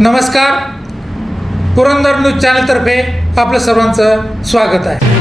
नमस्कार, पुरंदर न्यूज चॅनलतर्फे आपलं सर्वांचं स्वागत आहे।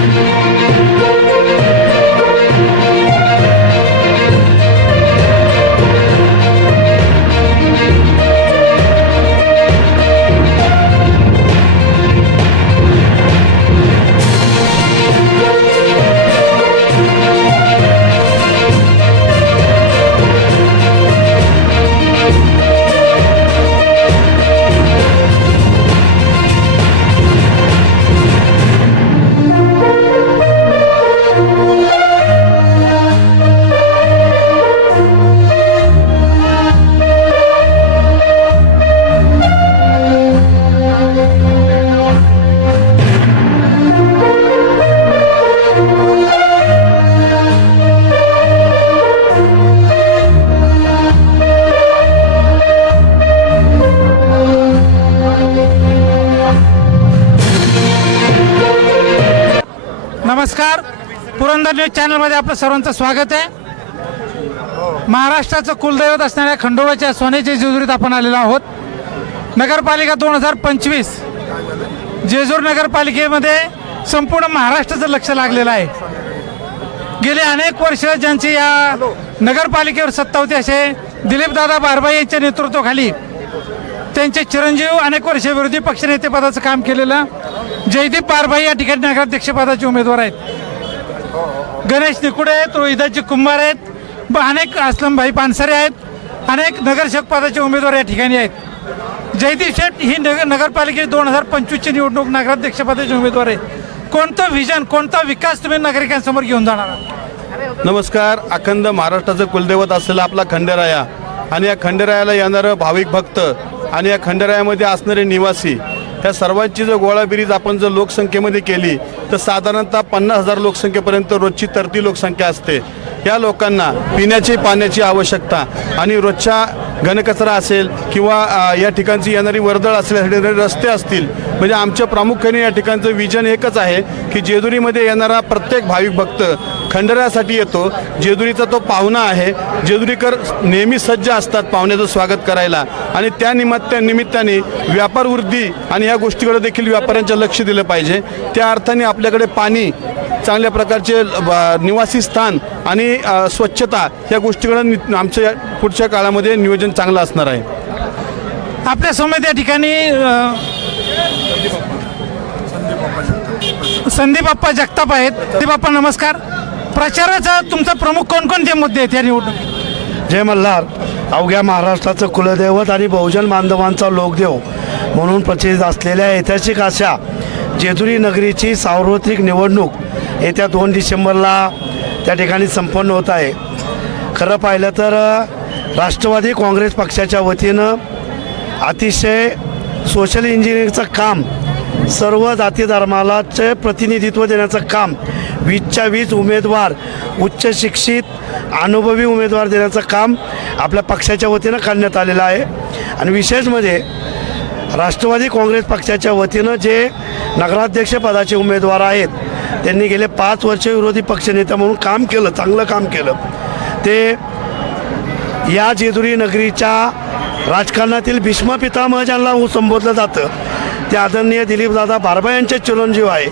नमस्कार, पुरंदर न्यूज चॅनलमध्ये आपलं सर्वांचं स्वागत आहे। महाराष्ट्राचं कुलदैवत असणाऱ्या खंडोबाच्या सोन्याच्या जेजुरीत आपण आलेलो आहोत। नगरपालिका 2025 जेजूर नगरपालिकेमध्ये संपूर्ण महाराष्ट्राचं लक्ष लागलेलं आहे। गेले अनेक वर्ष ज्यांची या नगरपालिकेवर सत्ता होती असे दिलीपदादा बारबाई यांच्या नेतृत्वाखाली त्यांचे चिरंजीव अनेक वर्ष विरोधी पक्षनेतेपदाचं काम केलेलं जयदीप बारबाई या ठिकाणी नगराध्यक्षपदाचे उमेदवार आहेत। गणेश निकुडे आहेत, रोहिदाजी कुंभार आहेत, अनेक असलमभाई पानसरे आहेत, अनेक नगरसेवक पदाचे उमेदवार या ठिकाणी आहेत। जयदीप शेठ ही नगरपालिकेची 2025ची निवडणूक नगराध्यक्षपदाचे उमेदवार आहे। कोणतं व्हिजन, कोणता विकास तुम्ही नागरिकांसमोर घेऊन जाणार आहात? नमस्कार, अखंड महाराष्ट्राचं कुलदैवत असलेला आपला खंडेराया आणि या खंडेरायाला येणारं भाविक भक्त आणि या खंडेरायामध्ये असणारे निवासी त्या सर्वांची जर गोळाबेरीज आपण जर लोकसंख्येमध्ये केली तर साधारणतः 50,000 लोकसंख्येपर्यंत रोजची तरती लोकसंख्या असते। या लोकांना पिण्याची पाण्याची आवश्यकता आणि रोजच्या घनकचरा असेल किंवा या ठिकाणची येणारी वर्दळ असेल, रस्ते असतील, म्हणजे आमच्या प्रामुख्याने या ठिकाणचं विजन एकच आहे की जेजुरीमध्ये येणारा प्रत्येक भाविक भक्त खंडेरायासाठी येतो। जेजुरीचा तो पाहुणा आहे। जेजुरीकर नेहमी सज्ज असतात पाहुण्याचं स्वागत करायला आणि त्या निमित्ताने व्यापार वृद्धी आणि या गोष्टीकडे देखील व्यापाऱ्यांचं लक्ष दिलं पाहिजे। त्या अर्थाने आपल्याकडे पाणी, चांगल्या प्रकारचे निवासी स्थान आणि स्वच्छता या गोष्टीकडे आमच्या पुढच्या काळामध्ये नियोजन चांगलं असणार आहे। आपल्या समोर या ठिकाणी संदीप अप्पा जगताप आहेत। संदीप अप्पा नमस्कार, प्रचाराचा तुमचा प्रमुख कोणकोणते मुद्दे आहेत या निवडणुकीत? जय मल्हार। अवघ्या महाराष्ट्राचं कुलदैवत आणि बहुजन बांधवांचा लोकदेव म्हणून प्रचलित असलेल्या ऐतिहासिक अशा जेजुरी नगरीची सार्वत्रिक निवडणूक येत्या 2 डिसेंबरला त्या ठिकाणी संपन्न होत आहे। खरं पाहिलं तर राष्ट्रवादी काँग्रेस पक्षाच्या वतीनं अतिशय सोशल इंजिनिअरिंगचं काम, सर्व जाती धर्मालाचे प्रतिनिधित्व देण्याचं काम, 20च्या 20 उमेदवार, उच्च शिक्षित अनुभवी उमेदवार देण्याचं काम आपल्या पक्षाच्या वतीनं करण्यात आलेलं आहे। आणि विशेष म्हणजे राष्ट्रवादी काँग्रेस पक्षाच्या वतीनं जे नगराध्यक्षपदाचे उमेदवार आहेत त्यांनी गेले 5 वर्ष विरोधी पक्षनेता म्हणून काम केलं, चांगलं काम केलं। ते या जेजुरी नगरीच्या राजकारणातील भीष्म पितामह ज्यांना संबोधलं जातं ते आदरणीय दिलीपदादा बारबाई यांचे चिरंजीव आहे।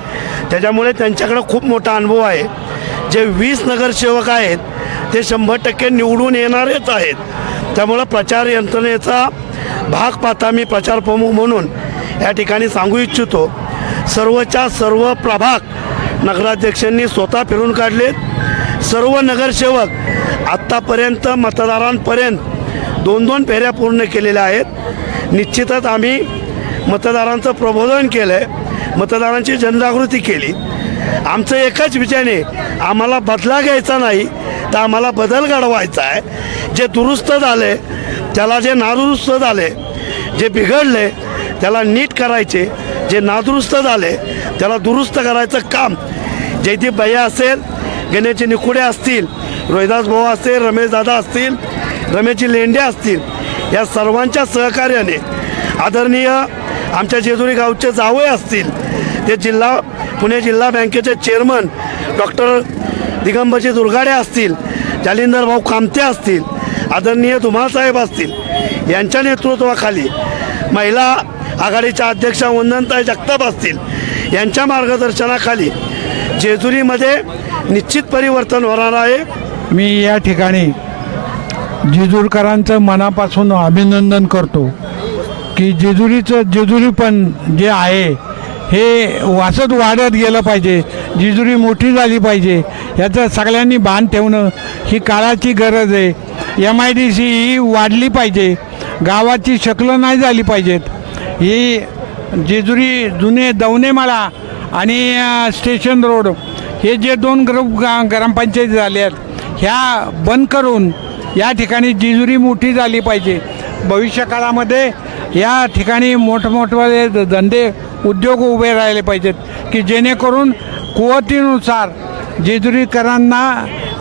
त्याच्यामुळे त्यांच्याकडे खूप मोठा अनुभव आहे। जे 20 नगरसेवक आहेत ते 100% निवडून येणारेच आहेत। त्यामुळं प्रचार यंत्रणेचा भाग पाहता मी प्रचार प्रमुख म्हणून या ठिकाणी सांगू इच्छितो, सर्वच्या सर्व प्रभाग नगराध्यक्षांनी स्वतः फिरून काढलेत। सर्व नगरसेवक आत्तापर्यंत मतदारांपर्यंत 2-2 फेऱ्या पूर्ण केलेल्या आहेत। निश्चितच आम्ही मतदारांचं प्रबोधन केलं आहे, मतदारांची जनजागृती केली। आमचं एकच विचार आहे, आम्हाला बदला घ्यायचा नाही तर आम्हाला बदल घडवायचा आहे। जे दुरुस्त झाले त्याला, जे नादुरुस्त झाले, जे बिघडले त्याला नीट करायचे, जे नादुरुस्त झाले त्याला दुरुस्त करायचं काम जयदीप भैया असेल, गणेश निकुडे असतील, रोहिदास भाऊ असतील, रमेश दादा असतील, रमेशजी लेंडे असतील, या सर्वांच्या सहकार्याने आदरणीय आमच्या जेजुरी गावचे जावई असतील, ते पुणे जिल्हा बँकेचे चेअरमन डॉक्टर दिगंबरजी दुर्गाडे असतील, जालिंदर भाऊ कामते असतील, आदरणीय धुमाळ साहेब असतील, यांच्या नेतृत्वाखाली महिला आघाडीच्या अध्यक्षा वंदनताई जगताप असतील, यांच्या मार्गदर्शनाखाली जेजुरीमध्ये निश्चित परिवर्तन होणार आहे. मी या ठिकाणी जेजुरकरांचं मनापासून अभिनंदन करतो की जेजुरी पण जे आहे हे वासत वाढत गेलं पाहिजे, जेजुरी मोठी झाली पाहिजे, याचं सगळ्यांनी भान ठेवणं ही काळाची गरज आहे. MIDC ही वाढली पाहिजे, गावाची शकलं नाही झाली पाहिजेत. ही जेजुरी जुने दवनेमाळा आणि स्टेशन रोड हे जे 2 ग्रामपंचायत झाले आहेत ह्या बंद करून या ठिकाणी जेजुरी मोठी झाली पाहिजे. भविष्य काळामध्ये या ठिकाणी मोठमोठे धंदे उद्योग उभे राहिले पाहिजेत की जेणेकरून कुवतीनुसार जेजुरीकरांना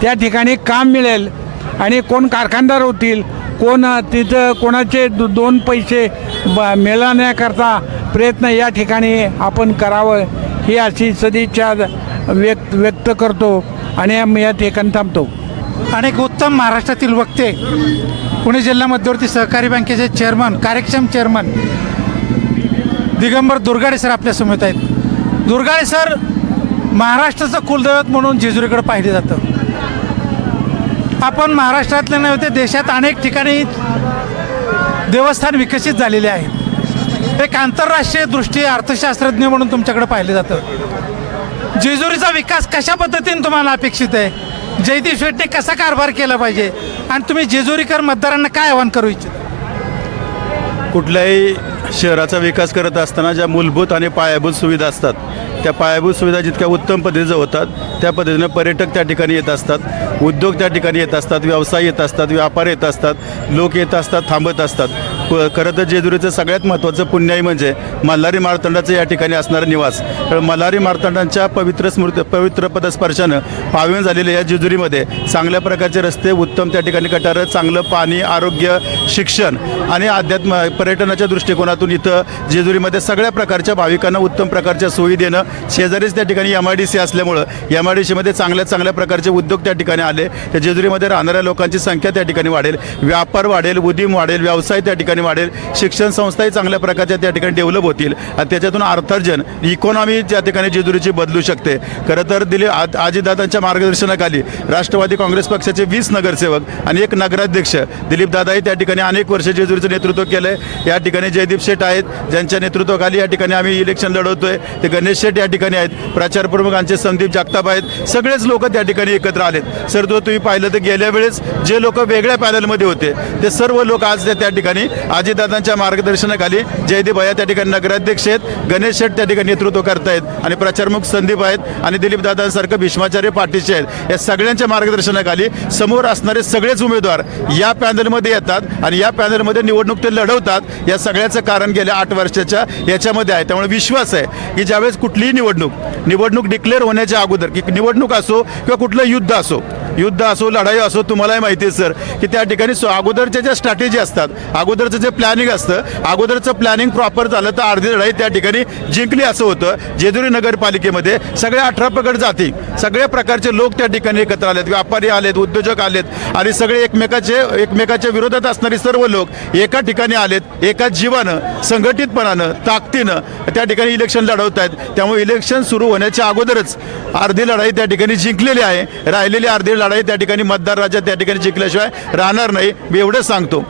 त्या ठिकाणी काम मिळेल आणि कोण कारखानदार होतील, कोण तिथं कोणाचे 2 पैसे मिळवण्याकरता प्रयत्न या ठिकाणी आपण करावं ही अशी सदिच्छा व्यक्त करतो आणि या ठिकाणी थांबतो. अनेक उत्तम महाराष्ट्रातील वक्ते, पुणे जिल्हा मध्यवर्ती सहकारी बँकेचे चेअरमन, कार्यक्षम चेअरमन दिगंबर दुर्गाडे सर आपल्यासमोर आहेत. दुर्गाडे सर, महाराष्ट्राचं कुलदैवत म्हणून जेजुरीकडे पाहिले जातं. आपण महाराष्ट्रातले नव्हे तर देशात अनेक ठिकाणी देवस्थान विकसित झालेले आहेत. एक आंतरराष्ट्रीय दृष्टी अर्थशास्त्रज्ञ म्हणून तुमच्याकडे पाहिलं जातं. जेजुरीचा विकास कशा पद्धतीने तुम्हाला अपेक्षित आहे? जयदीप शेट्टी कसा कारभार केला पाहिजे आणि तुम्ही जेजुरीकर मतदारांना काय आवाहन करू इच्छिता? कुठल्याही शहराचा विकास करत असताना ज्या मूलभूत आणि पायाभूत सुविधा असतात त्या पायाभूत सुविधा जितक्या उत्तम पद्धतीचं होतात त्या पद्धतीनं पर्यटक त्या ठिकाणी येत असतात, उद्योग त्या ठिकाणी येत असतात, व्यवसाय येत असतात, व्यापार येत असतात, लोक येत असतात, थांबत असतात. खरं तर जेजुरीचं सगळ्यात महत्त्वाचं पुण्याई म्हणजे मल्हारी मार्तंडाचं या ठिकाणी असणारं निवास. कारण मल्हारी मार्तंडांच्या पवित्र पदस्पर्शानं पावन झालेल्या या जेजुरीमध्ये चांगल्या प्रकारचे रस्ते, उत्तम त्या ठिकाणी गटारं, चांगलं पाणी, आरोग्य, शिक्षण आणि अध्यात्म पर्यटनाच्या दृष्टिकोनातून इथं जेजुरीमध्ये सगळ्या प्रकारच्या भाविकांना उत्तम प्रकारच्या सोयी देणं, शेजारीच त्या ठिकाणी MIDC असल्यामुळं MIDCमध्ये चांगल्या प्रकारचे उद्योग त्या ठिकाणी आले. त्या जेजुरीमध्ये राहणाऱ्या लोकांची संख्या त्या ठिकाणी वाढेल, व्यापार वाढेल, उद्यम वाढेल, व्यवसाय त्या ठिकाणी वाढेल, शिक्षण संस्थाही चांगल्या प्रकारच्या त्या ठिकाणी डेव्हलप होतील आणि त्याच्यातून अर्थार्जन, इकॉनॉमी त्या ठिकाणी जेजुरीची बदलू शकते. खरं तर आजीदादांच्या मार्गदर्शनाखाली राष्ट्रवादी काँग्रेस पक्षाचे 20 नगरसेवक आणि 1 नगराध्यक्ष दिलीपदादाही त्या ठिकाणी अनेक वर्ष जेजुरीचं नेतृत्व केलं आहे. या ठिकाणी जयदीप शेठ आहेत ज्यांच्या नेतृत्वाखाली या ठिकाणी आम्ही इलेक्शन लढवतोय. ते गणेश शेठ या ठिकाणी आहेत, प्रचार प्रमुख आमचे संदीप जगताप आहेत. सगळेच लोक त्या ठिकाणी एकत्र आलेत. सर, जो तुम्ही पाहिलं तर गेल्या वेळेस जे लोक वेगळ्या पॅनलमध्ये होते ते सर्व लोक आज त्या ठिकाणी आजीदादांच्या मार्गदर्शनाखाली जयदीप भैया त्या ठिकाणी नगराध्यक्ष आहेत, गणेश शेठ त्या ठिकाणी नेतृत्व करतायत आणि प्रचारमुख संदीप आहेत आणि दिलीपदादांसारखं भीष्माचार्य पाटीलचे आहेत. या सगळ्यांच्या मार्गदर्शनाखाली समोर असणारे सगळेच उमेदवार या पॅनलमध्ये येतात आणि या पॅनलमध्ये निवडणूक ते लढवतात. या सगळ्याचं कारण गेल्या 8 वर्षाच्या याच्यामध्ये आहे. त्यामुळे विश्वास आहे की ज्यावेळेस कुठलीही निवडणूक डिक्लेअर होण्याच्या अगोदर, की निवडणूक असो किंवा कुठलं युद्ध असो, लढाई असो, तुम्हालाही माहिती आहे सर की त्या ठिकाणी अगोदरच्या ज्या स्ट्रॅटेजी असतात, अगोदरचं जे प्लॅनिंग असतं, अगोदरचं प्लॅनिंग प्रॉपर झालं तर अर्धी लढाई त्या ठिकाणी जिंकली असं होतं. जेजुरी नगरपालिकेमध्ये सगळ्या 18 पगड जाती, सगळ्या प्रकारचे लोक त्या ठिकाणी एकत्र आलेत, व्यापारी आलेत, उद्योजक आलेत आणि सगळे एकमेकाच्या विरोधात असणारे सर्व लोक एका ठिकाणी आलेत. एका जीवानं, संघटितपणानं, ताकदीनं त्या ठिकाणी इलेक्शन लढवत आहेत. त्यामुळे इलेक्शन सुरू होण्याच्या अगोदरच अर्धी लढाई त्या ठिकाणी जिंकलेली आहे. राहिलेली अर्धी लढाई त्या ठिकाणी मतदार राजा त्या ठिकाणी जिंकल्याशिवाय राहणार नाही, मी एवढंच सांगतो.